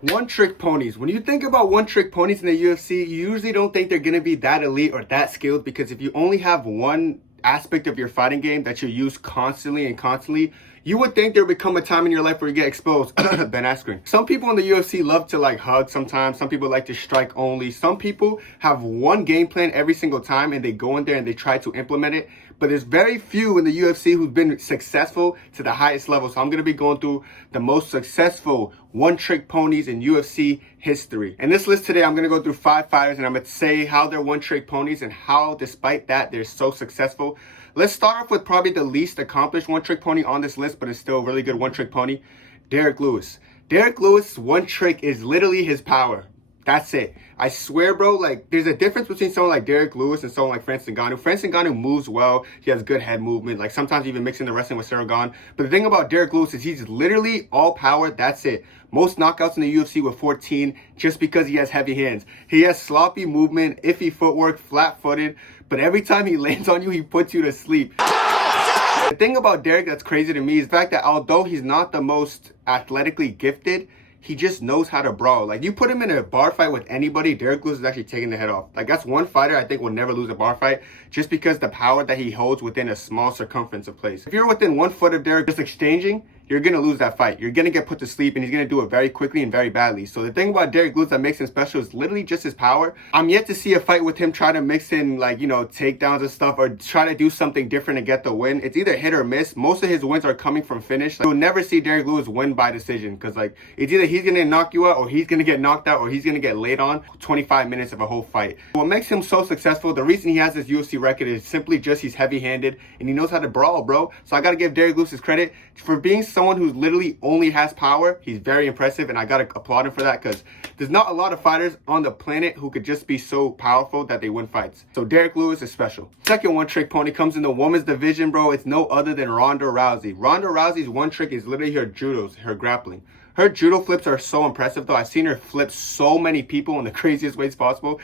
One-trick ponies. When you think about one-trick ponies in the UFC, you usually don't think they're going to be that elite or that skilled, because if you only have one aspect of your fighting game that you use constantly and constantly, you would think there would become a time in your life where you get exposed. Ben Askren. Some people in the UFC love to like hug sometimes. Some people like to strike only. Some people have one game plan every single time and they go in there and they try to implement it. But there's very few in the UFC who've been successful to the highest level. So I'm going to be going through the most successful one-trick ponies in UFC history. In this list today, I'm going to go through 5 fighters and I'm going to say how they're one-trick ponies and how, despite that, they're so successful. Let's start off with probably the least accomplished one-trick pony on this list, but it's still a really good one-trick pony, Derrick Lewis. Derrick Lewis' one trick is literally his power. That's it. I swear, bro, like, there's a difference between someone like Derrick Lewis and someone like Francis Ngannou. Francis Ngannou moves well. He has good head movement. Like, sometimes even mixing the wrestling with Sarragon. But the thing about Derrick Lewis is he's literally all power. That's it. Most knockouts in the UFC with 14 just because he has heavy hands. He has sloppy movement, iffy footwork, flat-footed. But every time he lands on you, he puts you to sleep. The thing about Derrick that's crazy to me is the fact that although he's not the most athletically gifted, he just knows how to brawl. Like, you put him in a bar fight with anybody, Derrick Lewis is actually taking the head off. Like, that's one fighter I think will never lose a bar fight just because the power that he holds within a small circumference of place. If you're within 1 foot of Derrick just exchanging, you're going to lose that fight. You're going to get put to sleep, and he's going to do it very quickly and very badly. So the thing about Derrick Lewis that makes him special is literally just his power. I'm yet to see a fight with him try to mix in, like, you know, takedowns and stuff or try to do something different and get the win. It's either hit or miss. Most of his wins are coming from finish. Like, you'll never see Derrick Lewis win by decision because, like, it's either he's going to knock you out or he's going to get knocked out or he's going to get laid on 25 minutes of a whole fight. What makes him so successful, the reason he has this UFC record is simply just he's heavy-handed and he knows how to brawl, bro. So I got to give Derrick Lewis his credit for being someone who's literally only has power. He's very impressive and I gotta applaud him for that because there's not a lot of fighters on the planet who could just be so powerful that they win fights. So Derrick Lewis is special. Second one-trick pony comes in the women's division, bro. It's no other than Ronda Rousey. Ronda Rousey's one trick is literally her judos, her grappling. Her judo flips are so impressive though. I've seen her flip so many people in the craziest ways possible.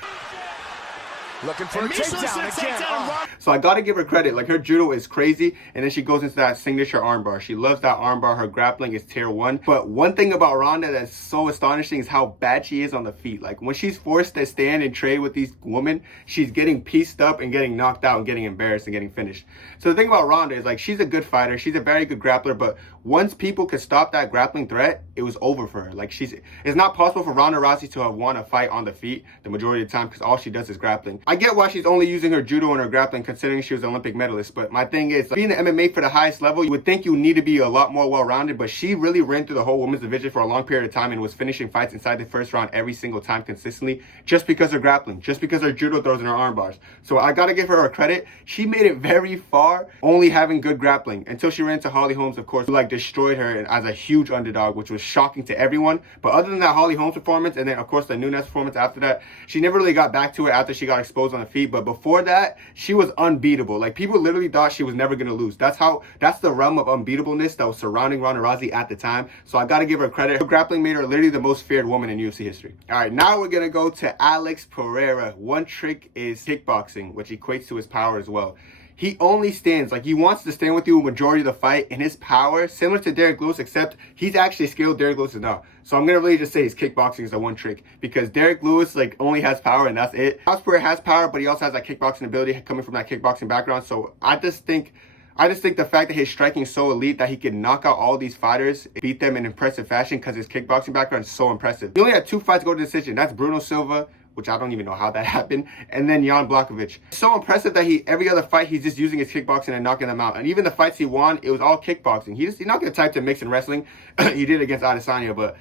Looking for a takedown again. So I gotta give her credit. Like, her judo is crazy, and then she goes into that signature armbar. She loves that armbar. Her grappling is tier 1. But one thing about Ronda that's so astonishing is how bad she is on the feet. Like, when she's forced to stand and trade with these women, she's getting pieced up and getting knocked out and getting embarrassed and getting finished. So the thing about Ronda is, like, she's a good fighter. She's a very good grappler, but once people could stop that grappling threat, it was over for her. Like, it's not possible for Ronda Rousey to have won a fight on the feet the majority of the time because all she does is grappling. I get why she's only using her judo and her grappling considering she was an Olympic medalist, but my thing is, being the MMA for the highest level, you would think you need to be a lot more well-rounded, but she really ran through the whole women's division for a long period of time and was finishing fights inside the first round every single time consistently just because of grappling, just because her judo throws and her arm bars. So I gotta give her a credit. She made it very far only having good grappling until she ran to Holly Holmes, of course, who like destroyed her as a huge underdog, which was shocking to everyone. But other than that Holly Holmes performance and then of course the Nunes performance after that, she never really got back to it after she got exposed on the feet. But before that, she was unbeatable. Like, people literally thought she was never gonna lose. That's the realm of unbeatableness that was surrounding Ronda Rousey at the time. So I gotta give her credit. Her grappling made her literally the most feared woman in UFC history. All right, now we're gonna go to Alex Pereira. One trick is kickboxing, which equates to his power as well. He only stands, like, he wants to stand with you a majority of the fight, and his power, similar to Derrick Lewis, except he's actually skilled. Derrick Lewis is not. So I'm going to really just say his kickboxing is a one trick because Derrick Lewis, like, only has power and that's it. Alex Pereira has power, but he also has that kickboxing ability coming from that kickboxing background. So I just think the fact that his striking is so elite that he can knock out all these fighters, beat them in impressive fashion because his kickboxing background is so impressive. He only had 2 fights go to decision. That's Bruno Silva, which I don't even know how that happened, and then Jan Blachowicz. So impressive that every other fight, he's just using his kickboxing and knocking them out. And even the fights he won, it was all kickboxing. He's not going to type to mix in wrestling. He did against Adesanya, but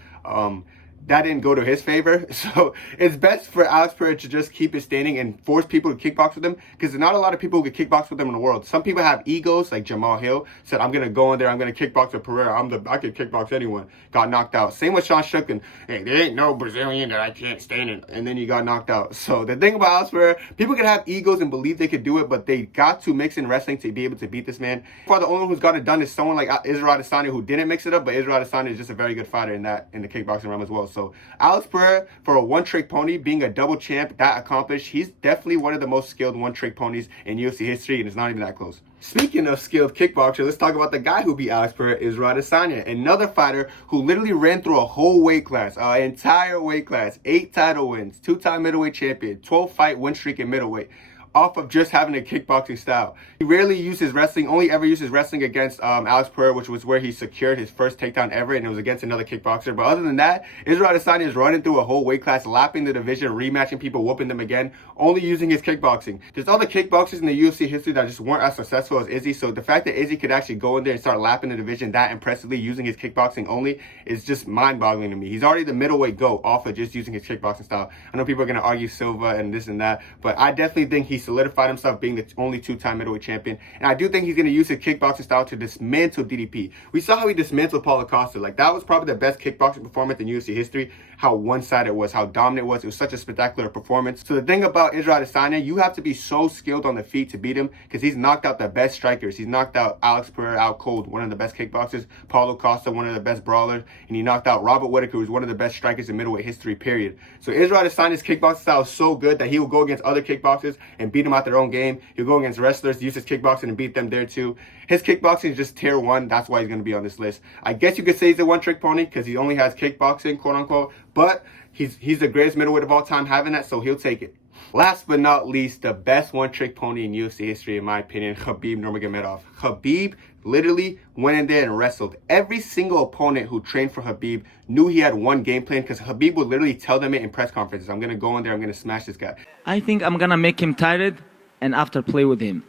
that didn't go to his favor. So it's best for Alex Pereira to just keep it standing and force people to kickbox with him because there's not a lot of people who can kickbox with him in the world. Some people have egos, like Jamal Hill said, I'm going to go in there, I'm going to kickbox with Pereira. I can kickbox anyone. Got knocked out. Same with Sean Strickland. Hey, there ain't no Brazilian that I can't stand in. And then you got knocked out. So the thing about Alex Pereira, people can have egos and believe they could do it, but they got to mix in wrestling to be able to beat this man. For the only one who's got it done is someone like Israel Adesanya, who didn't mix it up, but Israel Adesanya is just a very good fighter in the kickboxing realm as well. So Alex Pereira, for a one-trick pony, being a double champ, that accomplished, he's definitely one of the most skilled one-trick ponies in UFC history, and it's not even that close. Speaking of skilled kickboxer, let's talk about the guy who beat Alex Pereira, is Adesanya, another fighter who literally ran through a whole weight class, an entire weight class, 8 title wins, 2-time middleweight champion, 12-fight win streak in middleweight, off of just having a kickboxing style. He rarely uses wrestling, only ever uses wrestling against Alex Pereira, which was where he secured his first takedown ever, and it was against another kickboxer. But other than that, Israel Adesanya is running through a whole weight class, lapping the division, rematching people, whooping them again, only using his kickboxing. There's other kickboxers in the UFC history that just weren't as successful as Izzy, so the fact that Izzy could actually go in there and start lapping the division that impressively using his kickboxing only is just mind-boggling to me. He's already the middleweight GOAT off of just using his kickboxing style. I know people are going to argue Silva and this and that, but I definitely think he solidified himself being the only 2-time middleweight champion. And I do think he's going to use his kickboxing style to dismantle DDP. We saw how he dismantled Paulo Costa. Like, that was probably the best kickboxing performance in UFC history. How one-sided it was, how dominant it was. It was such a spectacular performance. So the thing about Israel Adesanya, you have to be so skilled on the feet to beat him, because he's knocked out the best strikers. He's knocked out Alex Pereira out cold, one of the best kickboxers, Paulo Costa, one of the best brawlers, and he knocked out Robert Whittaker, who's one of the best strikers in middleweight history, period. So Israel Adesanya's kickboxing style is so good that he will go against other kickboxers and beat them out their own game. He'll go against wrestlers, use his kickboxing and beat them there too. His kickboxing is just tier 1. That's why he's going to be on this list. I guess you could say he's a one-trick pony because he only has kickboxing, quote-unquote, but he's the greatest middleweight of all time having that, so he'll take it. Last but not least, the best one-trick pony in UFC history, in my opinion, Khabib Nurmagomedov. Khabib literally went in there and wrestled. Every single opponent who trained for Khabib knew he had one game plan, because Khabib would literally tell them it in press conferences. I'm going to go in there, I'm going to smash this guy. I think I'm going to make him tired and after play with him.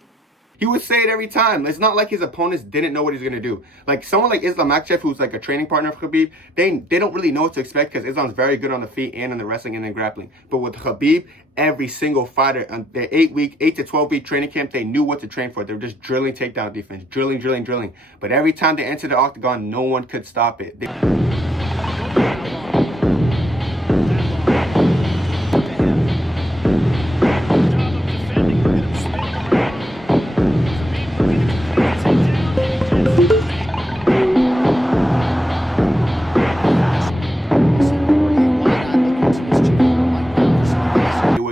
He would say it every time. It's not like his opponents didn't know what he's going to do. Like someone like Islam Makhachev, who's like a training partner of Khabib, they don't really know what to expect, because Islam's very good on the feet and on the wrestling and then grappling. But with Khabib, every single fighter on their 8 to 12 week training camp, they knew what to train for. They were just drilling takedown defense, drilling. But every time they entered the octagon, no one could stop it.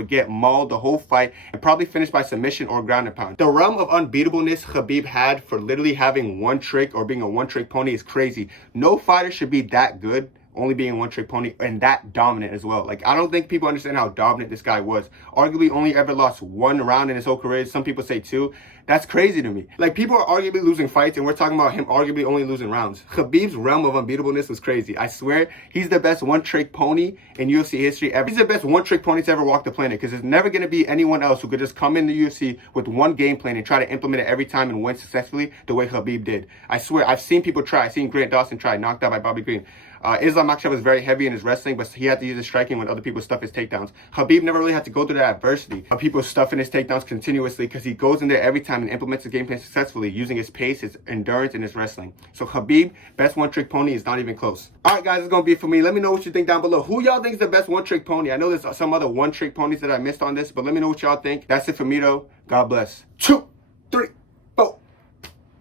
Get mauled the whole fight and probably finish by submission or ground and pound. The realm of unbeatableness Khabib had for literally having one trick or being a one-trick pony is crazy. No fighter should be that good, only being a one-trick pony, and that dominant as well. Like, I don't think people understand how dominant this guy was. Arguably only ever lost 1 round in his whole career. Some people say 2. That's crazy to me. Like, people are arguably losing fights, and we're talking about him arguably only losing rounds. Khabib's realm of unbeatableness was crazy. I swear, he's the best one-trick pony in UFC history ever. He's the best one-trick pony to ever walk the planet, because there's never going to be anyone else who could just come in the UFC with one game plan and try to implement it every time and win successfully the way Khabib did. I swear, I've seen people try. I've seen Grant Dawson try, knocked out by Bobby Green. Islam Makhachev was very heavy in his wrestling, but he had to use his striking when other people stuff his takedowns. Khabib never really had to go through that adversity of people stuffing his takedowns continuously, because he goes in there every time and implements the game plan successfully, using his pace, his endurance, and his wrestling. So Khabib, best one-trick pony, is not even close. Alright guys, it's going to be it for me. Let me know what you think down below. Who y'all think is the best one-trick pony? I know there's some other one-trick ponies that I missed on this, but let me know what y'all think. That's it for me though. God bless. 2, 3.